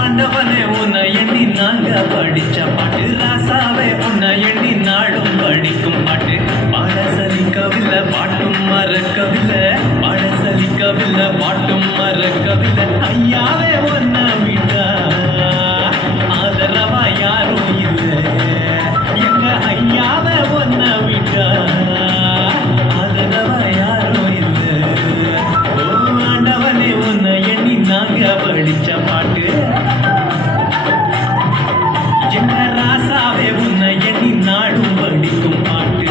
ஆண்டவனே உன்னை எண்ணி நாங்க படிச்ச பாட்டு, ராசாவே உன்னை எண்ணி நாடும் படிக்கும் பாட்டு. பாட சலிக்கவில்லை பாட்டும் மறக்கவில்லை, பாட சலிக்கவில்லை பாட்டும் மறக்கவில்லை. ஐயாவே உன்னை விட்டா ஆதரவா யாரும் இல்லை, எங்க ஐயாவே உன்னை விட்டா ஆதரவா யாரும் இல்லை. ஓ ஆண்டவனே உன்னை எண்ணி நாங்க படிச்ச பாட்டு, எங்க ராசாவே உன்னை எண்ணி நாடும் படிக்கும் பாட்டு.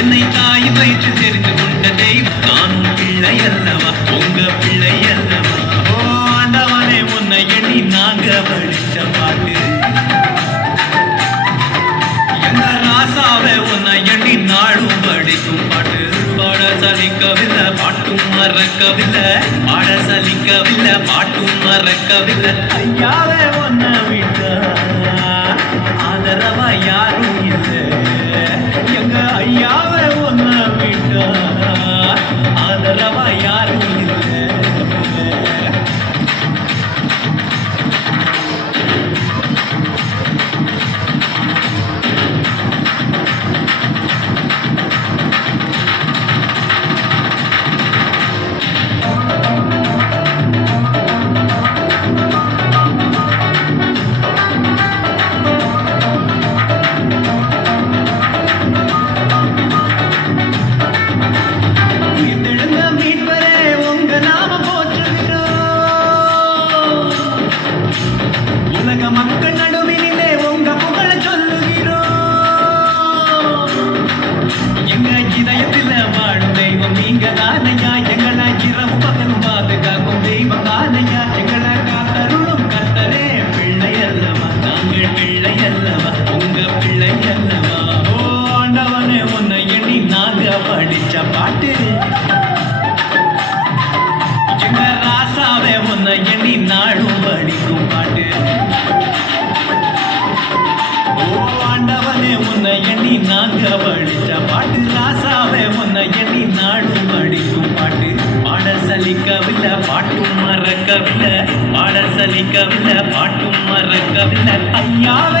என்னை தாய் வயிற்று தெரிந்து கொண்ட தெய்வம், நானும் பிள்ளை அல்லவா, உங்க பிள்ளை அல்லவா. ஓ ஆண்டவனே உன்னை எண்ணி நாங்க படிச்ச பாட்டு, எங்க ராசாவே உன்னை எண்ணி நாடும் படிக்கும் பாட்டு. பாட சலிக்கவில்லை பாட்டும் மறக்கவில்லை, பாட சலிக்கவில்லை பாட்டும் மறக்கவில்லை. ஐயாவே உன்னை விட்டா ஆதரவா யாரும் இல்லை, எங்க ஐயாவை ஒன்ன விட்டா ஆதரவா யாரும் இல்லை. உலக மக்கள் நடுவிலே உங்க புகழ சொல்லுகிறோம், எங்க இதயத்தில் வாழும் தெய்வம் நீங்க தானையா, எங்களை இரவு பகல் பாதுகாக்கும் தெய்வம் தானையா. எங்களை காத்தருளும் கர்த்தரே பிள்ளை அல்லவா, நாங்கள் பிள்ளை அல்லவா, உங்க பிள்ளை அல்லவா. ஓ ஆண்டவனே உன்னை எண்ணி நாங்க படிச்ச பாட்டு, எங்க ராசாவே உன்னை எண்ணி நாடும் படிக்கும் பாட்டு. ஓ ஆண்டவனே உன்னை எண்ணி நாங்க படிச்ச பாட்டு, ராசாவே உன்னை எண்ணி நாடும் படிக்கும் பாட்டு. பாட சலிக்கவில்லை பாட்டும் மறக்கவில்லை, பாட சலிக்கவில்லை பாட்டும் மறக்கவில்லை. ஐயாவே